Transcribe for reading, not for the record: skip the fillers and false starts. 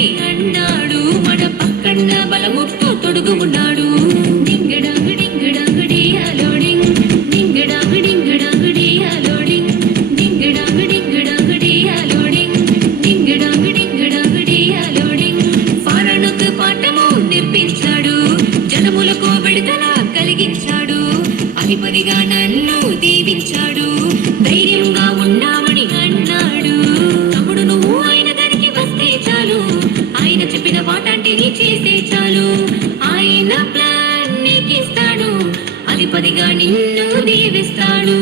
దిగండి అన్నాడు మన పక్కన్న బలముతో తొడుగు ఉన్నాడు డింగడాంగ్ డింగడాంగ్ డియాలోడింగ్ డింగడాంగ్ డింగడాంగ్ డియాలోడింగ్ డింగడాంగ్ డింగడాంగ్ డియాలోడింగ్ డింగడాంగ్ డింగడాంగ్ డియాలోడింగ్ ఫారనుకు పాఠము నేర్పించాడు జనములకు విడుదల కలిగించాడు అధిపతిగా నన్ను దీవించాడు ధైర్యంగా ఉన్నామని అన్నాడు తమ్ముడు నువ్వు ఆయన దానికి వస్తే చాలు ఆయన చెప్పిన వాటాంటిని చేస్తే చాలు ఆయన ప్లాన్ నీకిస్తాడు అధిపతిగా నిన్ను దీవిస్తాడు